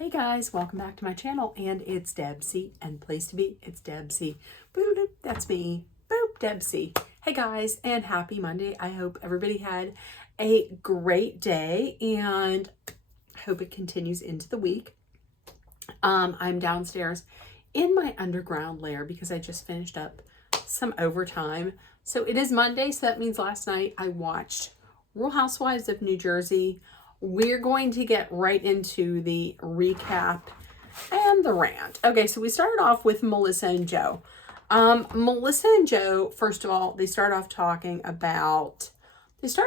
Hey guys, welcome back to my channel, and it's Debsy, and place to be, it's Debsy. Boop, doop, that's me. Boop, Debsy. Hey guys, and happy Monday. I hope everybody had a great day, and I hope it continues into the week. I'm downstairs in my underground lair because I just finished up some overtime. So it is Monday, so that means last night I watched Real Housewives of New Jersey. We're going to get right into the recap and the rant. Okay, so we started off with Melissa and Joe. Melissa and Joe, first of all, they start off talking about the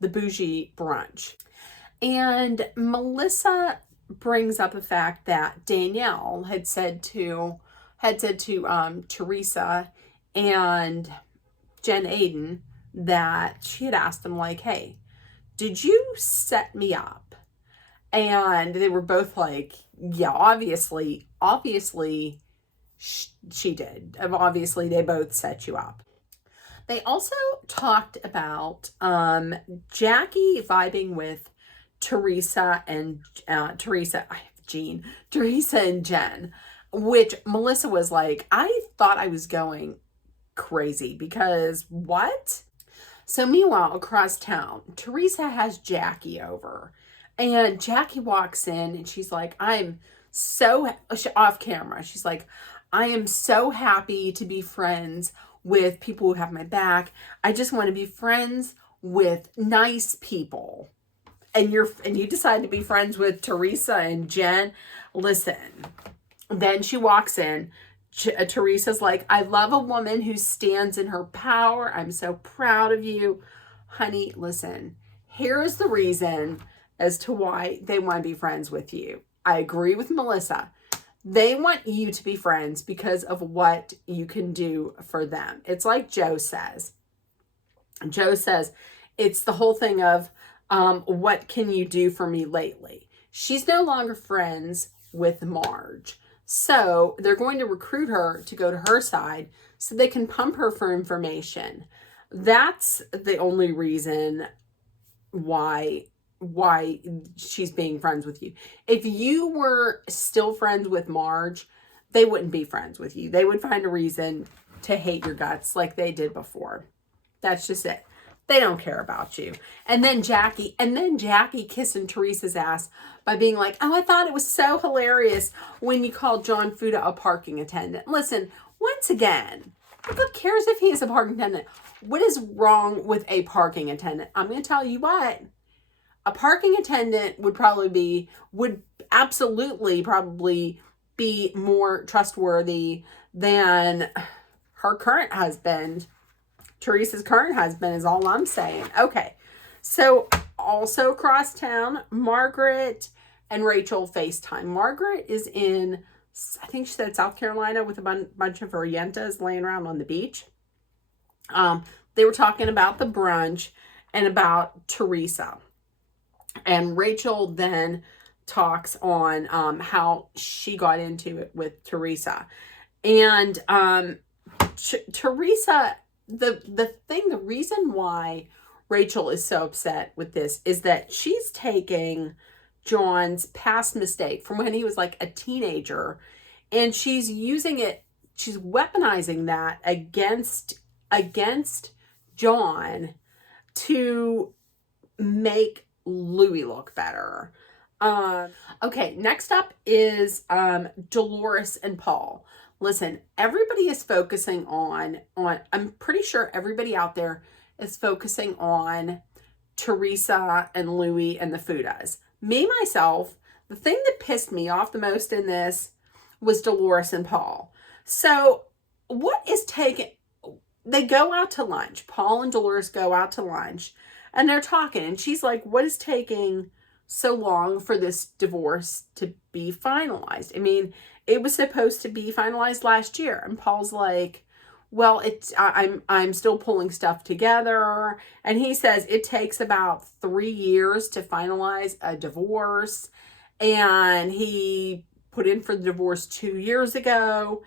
bougie brunch. And Melissa brings up the fact that Danielle had said to Teresa and Jen Aiden that she had asked them, like, hey, did you set me up? And they were both like, yeah, obviously she did. Obviously they both set you up. They also talked about Jackie vibing with Teresa and Teresa and Jen, which Melissa was like, I thought I was going crazy because what? So meanwhile, across town, Teresa has Jackie over, and Jackie walks in and she's like, I'm so off camera. She's like, I am so happy to be friends with people who have my back. I just want to be friends with nice people. And you decide to be friends with Teresa and Jen. Listen, then she walks in. Teresa's like, I love a woman who stands in her power. I'm so proud of you. Honey, listen, here is the reason as to why they want to be friends with you. I agree with Melissa. They want you to be friends because of what you can do for them. It's like Joe says. Joe says, it's the whole thing of, what can you do for me lately? She's no longer friends with Marge. So they're going to recruit her to go to her side so they can pump her for information. That's the only reason why she's being friends with you. If you were still friends with Marge, they wouldn't be friends with you. They would find a reason to hate your guts like they did before. That's just it. They don't care about you. And then Jackie kissing Teresa's ass by being like, oh, I thought it was so hilarious when you called John Fuda a parking attendant. Listen, once again, who cares if he is a parking attendant? What is wrong with a parking attendant? I'm going to tell you what. A parking attendant would absolutely probably be more trustworthy than her current husband. Teresa's current husband is all I'm saying. Okay. So also across town, Margaret and Rachel FaceTime. Margaret is in, I think she said South Carolina, with a bunch of her yentas laying around on the beach. They were talking about the brunch and about Teresa. And Rachel then talks on how she got into it with Teresa. And Teresa, the reason why Rachel is so upset with this is that she's taking John's past mistake from when he was like a teenager, and she's using it, she's weaponizing that against John to make Louis look better. Okay, next up is Dolores and Paul. Listen, everybody is focusing on, I'm pretty sure everybody out there is focusing on Teresa and Louis and the Fudas. Me, myself, the thing that pissed me off the most in this was Dolores and Paul. So they go out to lunch. Paul and Dolores go out to lunch and they're talking, and she's like, what is taking so long for this divorce to be finalized? I mean, it was supposed to be finalized last year. And Paul's like, well, I'm still pulling stuff together. And he says it takes about 3 years to finalize a divorce. And he put in for the divorce 2 years ago.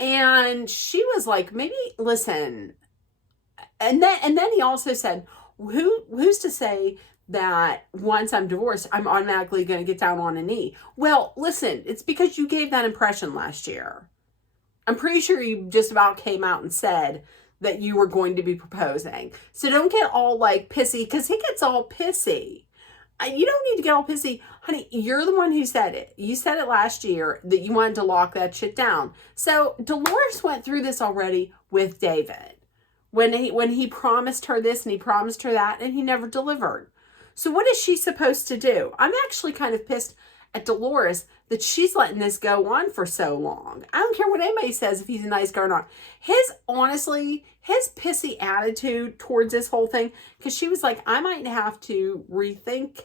And she was like, maybe listen. And then he also said, who's to say that once I'm divorced, I'm automatically going to get down on a knee. Well, listen, it's because you gave that impression last year. I'm pretty sure you just about came out and said that you were going to be proposing. So don't get all like pissy, because he gets all pissy. You don't need to get all pissy. Honey, you're the one who said it. You said it last year that you wanted to lock that shit down. So Dolores went through this already with David. When he promised her this and he promised her that, and he never delivered. So what is she supposed to do? I'm actually kind of pissed at Dolores that she's letting this go on for so long. I don't care what anybody says if he's a nice guy or not. Honestly, his pissy attitude towards this whole thing, because she was like, I might have to rethink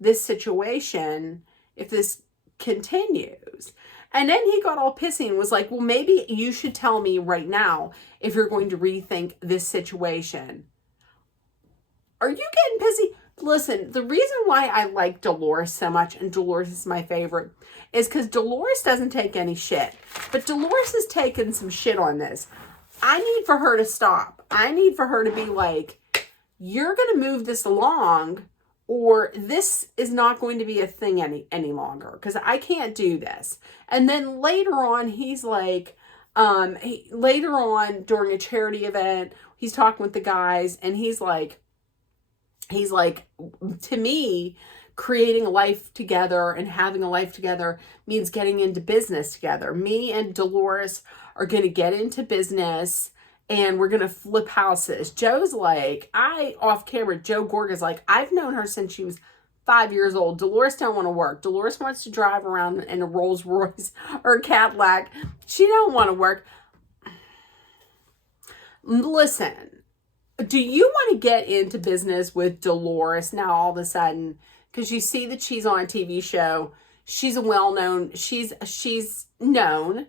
this situation if this continues. And then he got all pissy and was like, well, maybe you should tell me right now if you're going to rethink this situation. Are you getting pissy? Listen, the reason why I like Dolores so much, and Dolores is my favorite, is because Dolores doesn't take any shit. But Dolores has taken some shit on this. I need for her to stop. I need for her to be like, you're going to move this along, or this is not going to be a thing any longer, because I can't do this. And then later on, he's like, later on during a charity event, he's talking with the guys, and he's like, to me, creating a life together and having a life together means getting into business together. Me and Dolores are going to get into business and we're going to flip houses. Joe's like, off camera, Joe Gorga's like, I've known her since she was 5 years old. Dolores don't want to work. Dolores wants to drive around in a Rolls Royce or a Cadillac. She don't want to work. Listen. Do you want to get into business with Dolores now all of a sudden? Because you see that she's on a TV show. She's a well-known, she's known.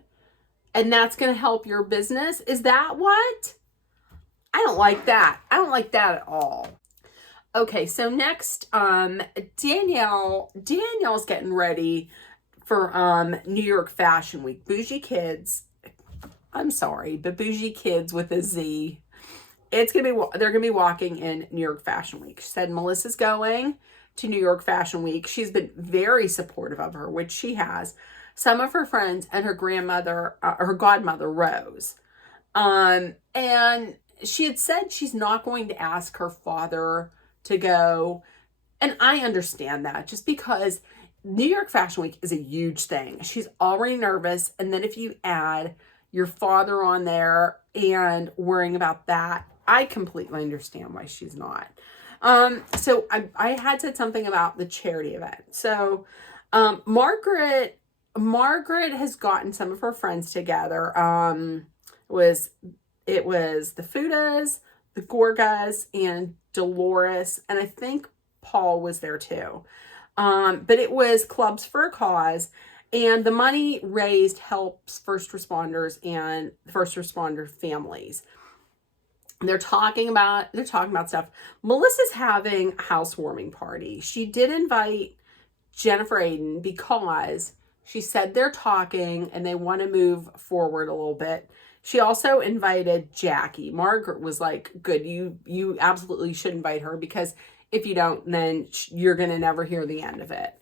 And that's going to help your business? Is that what? I don't like that. I don't like that at all. Okay, so next, Danielle's getting ready for New York Fashion Week. Bougie Kids. I'm sorry, but Bougie Kids with a Z. They're gonna be walking in New York Fashion Week. She said Melissa's going to New York Fashion Week. She's been very supportive of her, which she has. Some of her friends and her grandmother, her godmother, Rose. And she had said she's not going to ask her father to go. And I understand that, just because New York Fashion Week is a huge thing. She's already nervous. And then if you add your father on there and worrying about that, I completely understand why she's not. So I had said something about the charity event. So Margaret has gotten some of her friends together. It was the Fudas, the Gorgas, and Dolores, and I think Paul was there too. But it was Clubs for a Cause, and the money raised helps first responders and first responder families. They're talking about stuff. Melissa's having a housewarming party. She did invite Jennifer Aiden because she said they're talking and they want to move forward a little bit. She also invited Jackie. Margaret was like, good, you absolutely should invite her, because if you don't, then you're going to never hear the end of it.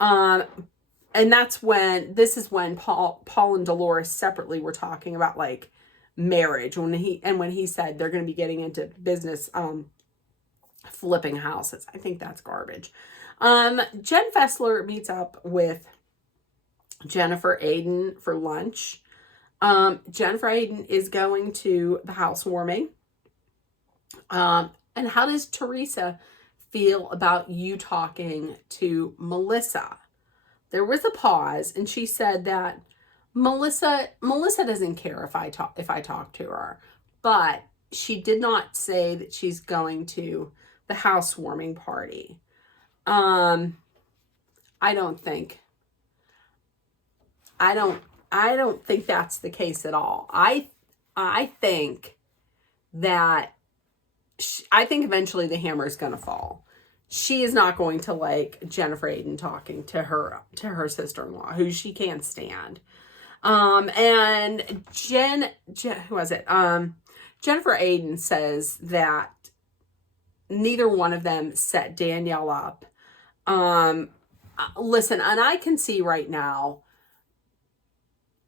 And this is when Paul and Dolores separately were talking about like marriage, when he said they're going to be getting into business, flipping houses. I think that's garbage. Jen Fessler meets up with Jennifer Aiden for lunch. Jennifer Aiden is going to the housewarming. And how does Teresa feel about you talking to Melissa? There was a pause, and she said that Melissa doesn't care if I talk to her, but she did not say that she's going to the housewarming party. I don't think that's the case at all. I think eventually the hammer is going to fall. She is not going to like Jennifer Aiden talking to her sister-in-law, who she can't stand. And who was it? Jennifer Aiden says that neither one of them set Danielle up. Listen, and I can see right now,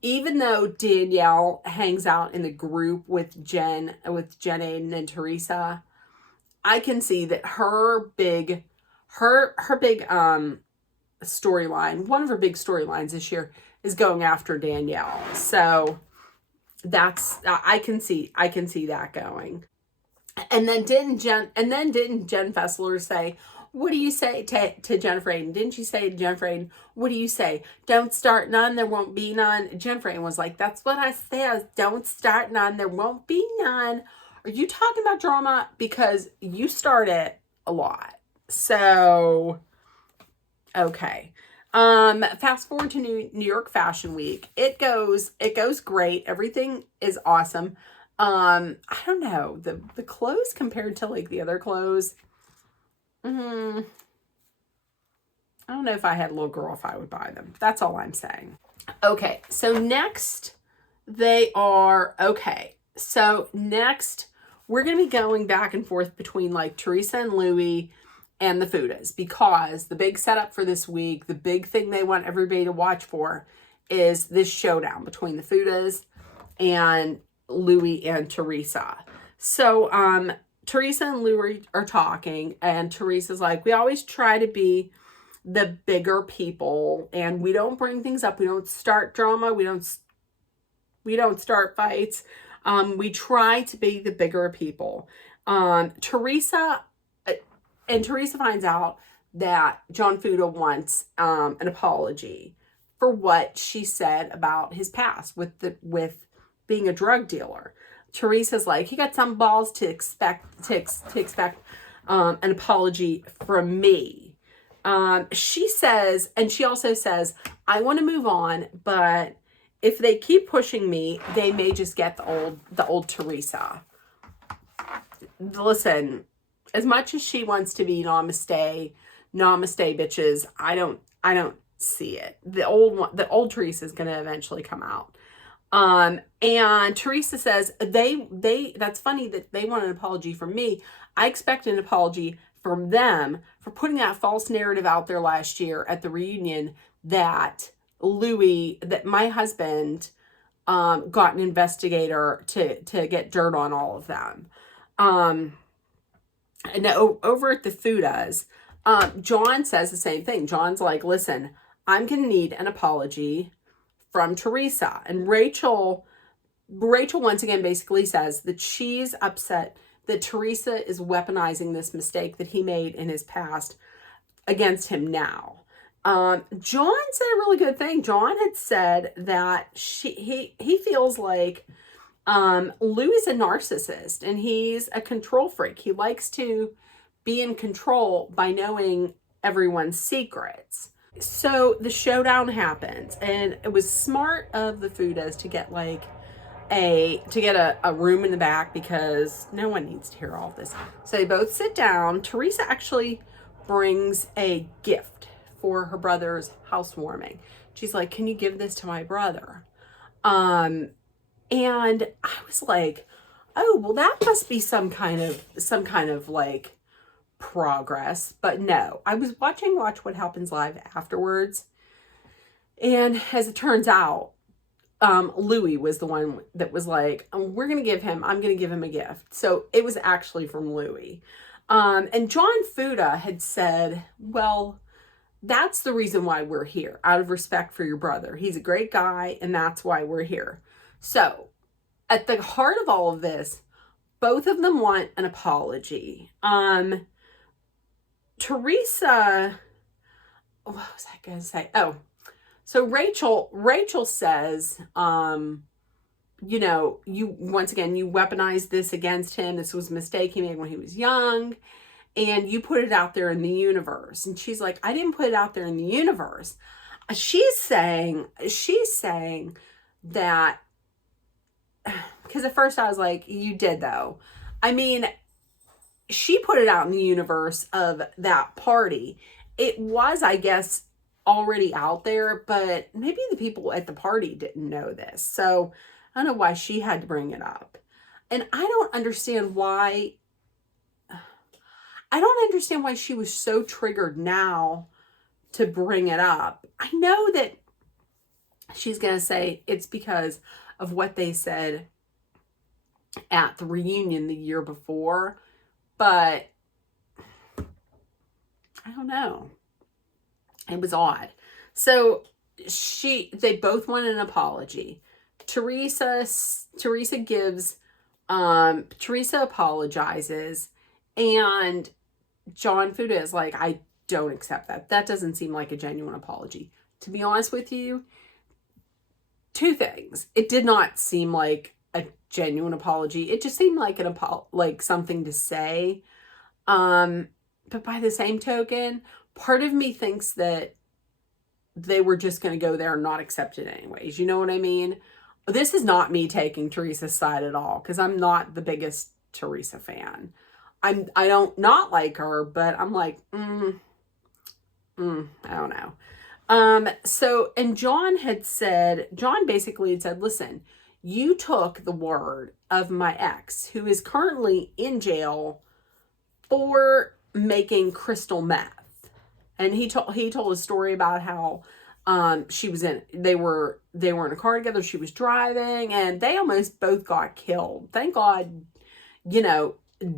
even though Danielle hangs out in the group with Jen, Aiden, and Teresa, I can see that her big storyline, one of her big storylines this year, is going after Danielle. So that's, I can see that going. And then didn't Jen Fessler say, what do you say to Jennifer Aiden? Didn't she say to Jennifer Aiden, what do you say? Don't start none, there won't be none. Jennifer Aiden was like, that's what I said. Don't start none, there won't be none. Are you talking about drama? Because you start it a lot. So, okay. Fast forward to New York Fashion Week. It goes great. Everything is awesome. I don't know, the clothes compared to like the other clothes. I don't know if I had a little girl if I would buy them. That's all I'm saying. Okay, so next we're going to be going back and forth between like Teresa and Louie and the Fudas, because the big setup for this week, the big thing they want everybody to watch for, is this showdown between the Fudas and Louie and Teresa. So Teresa and Louie are talking, and Teresa's like, we always try to be the bigger people, and we don't bring things up. We don't start drama. We don't start fights. We try to be the bigger people. Teresa finds out that John Fuda wants an apology for what she said about his past with being a drug dealer. Teresa's like, he got some balls to expect an apology from me. She says, and she also says, I want to move on, but if they keep pushing me, they may just get the old Teresa. Listen, as much as she wants to be namaste bitches, I don't see it. The old Teresa is going to eventually come out. And Teresa says that's funny that they want an apology from me. I expect an apology from them for putting that false narrative out there last year at the reunion that my husband, got an investigator to get dirt on all of them. And over at the Fudas, John says the same thing. John's like, listen, I'm going to need an apology from Teresa. And Rachel once again basically says that she's upset that Teresa is weaponizing this mistake that he made in his past against him now. John said a really good thing. John had said that he feels like Louis a narcissist and he's a control freak. He likes to be in control by knowing everyone's secrets. So the showdown happens, and it was smart of the Fudas to get a room in the back because no one needs to hear all this. So they both sit down. Teresa actually brings a gift for her brother's housewarming. She's like, can you give this to my brother? And I was like, oh, well, that must be some kind of like progress. But no, I was watching Watch What Happens Live afterwards, and as it turns out, Louis was the one that was like, I'm gonna give him a gift. So it was actually from Louis. And John Fuda had said, well, that's the reason why we're here, out of respect for your brother. He's a great guy, and that's why we're here. So at the heart of all of this, both of them want an apology. Teresa, what was I going to say? Oh, so Rachel says, you weaponized this against him. This was a mistake he made when he was young, and you put it out there in the universe. And she's like, I didn't put it out there in the universe. She's saying that, because at first I was like, you did though. I mean, she put it out in the universe of that party. It was, I guess, already out there, but maybe the people at the party didn't know this. So I don't know why she had to bring it up. And I don't understand why. I don't understand why she was so triggered now to bring it up. I know that she's going to say it's because of what they said at the reunion the year before, but I don't know. It was odd. So they both want an apology. Teresa apologizes, and John Fuda is like, I don't accept that. That doesn't seem like a genuine apology. To be honest with you, two things. It did not seem like a genuine apology. It just seemed like like something to say. But by the same token, part of me thinks that they were just going to go there and not accept it anyways. You know what I mean? This is not me taking Teresa's side at all, because I'm not the biggest Teresa fan. I don't not like her, but I'm like, I don't know. And John basically had said, listen, you took the word of my ex, who is currently in jail for making crystal meth. And he told a story about how they were in a car together, she was driving, and they almost both got killed. Thank God,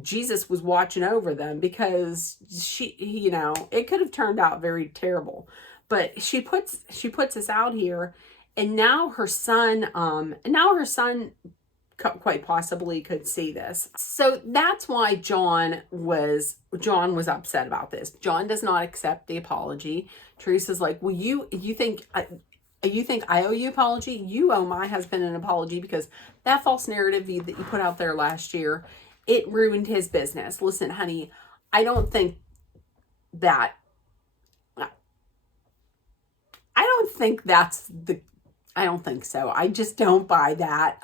Jesus was watching over them, because it could have turned out very terrible. But she puts us out here, and now her son quite possibly could see this. So that's why John was upset about this. John does not accept the apology. Teresa's like, well, you think I owe you an apology? You owe my husband an apology, because that false narrative that you put out there last year, it ruined his business. Listen, honey, I don't think so. I just don't buy that.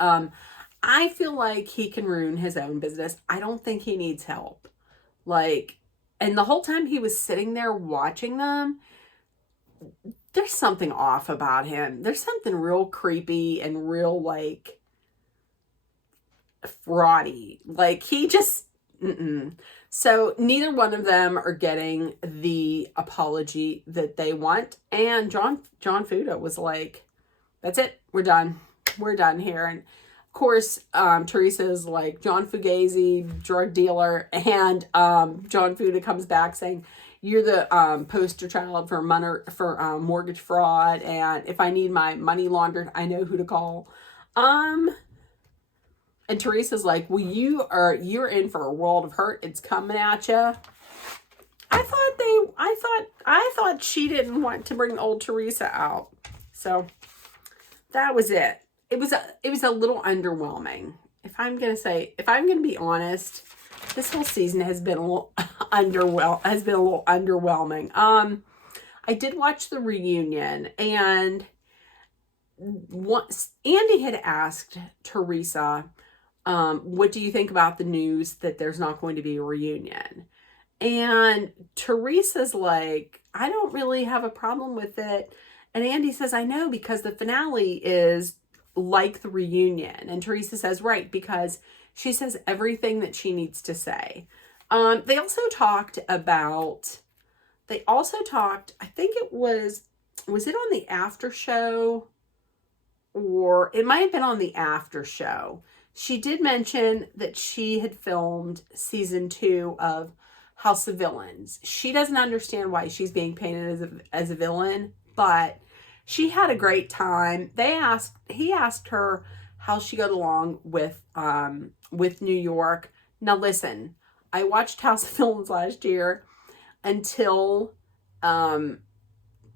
I feel like he can ruin his own business. I don't think he needs help. And the whole time he was sitting there watching them, there's something off about him. There's something real creepy and real, fraudy. He just, So neither one of them are getting the apology that they want. And John Fuda was like, that's it. We're done. We're done here. And of course, Teresa is like, John Fugazi, drug dealer. And John Fuda comes back saying, you're the poster child for mortgage fraud. And if I need my money laundered, I know who to call. And Teresa's like, well, you're in for a world of hurt. It's coming at you. I thought she didn't want to bring old Teresa out. So that was it. It was a little underwhelming. If I'm going to be honest, this whole season has been a little underwhelming. I did watch the reunion, and once Andy had asked Teresa, what do you think about the news that there's not going to be a reunion? And Teresa's like, I don't really have a problem with it. And Andy says, I know, because the finale is like the reunion. And Teresa says, right, because she says everything that she needs to say. They also talked, I think was it on the after show? Or it might have been on the after show. She did mention that she had filmed season 2 of House of Villains. She doesn't understand why she's being painted as a villain, but she had a great time. He asked her how she got along with New York. Now listen, I watched House of Villains last year until New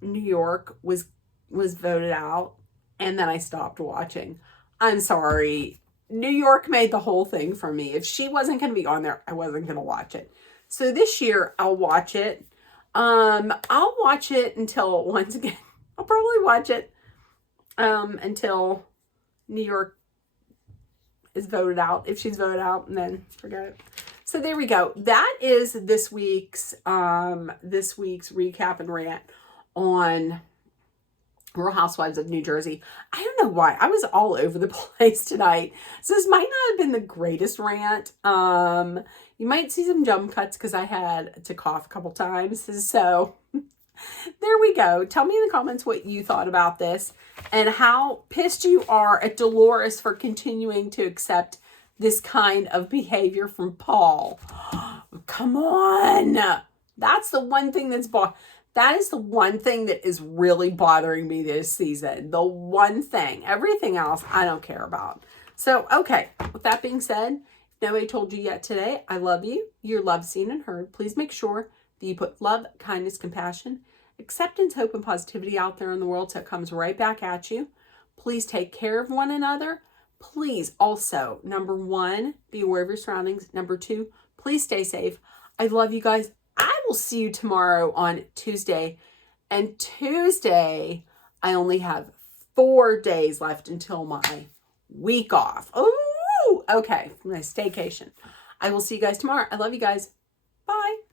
York was voted out, and then I stopped watching. I'm sorry. New York made the whole thing for me. If she wasn't going to be on there, I wasn't going to watch it. So this year, I'll watch it. I'll watch it until, once again, I'll probably watch it until New York is voted out. If she's voted out, and then forget it. So there we go. That is this week's recap and rant on Real Housewives of New Jersey. I don't know why. I was all over the place tonight. So this might not have been the greatest rant. You might see some jump cuts because I had to cough a couple times. So there we go. Tell me in the comments what you thought about this and how pissed you are at Dolores for continuing to accept this kind of behavior from Paul. Come on. That's the one thing that is the one thing that is really bothering me this season. The one thing. Everything else I don't care about. So, okay. With that being said, if nobody told you yet today, I love you. You're loved, seen, and heard. Please make sure that you put love, kindness, compassion, acceptance, hope, and positivity out there in the world so it comes right back at you. Please take care of one another. Please also, number one, be aware of your surroundings. Number two, please stay safe. I love you guys. I will see you tomorrow on Tuesday. And Tuesday, I only have 4 days left until my week off. Oh, okay. My staycation. I will see you guys tomorrow. I love you guys. Bye.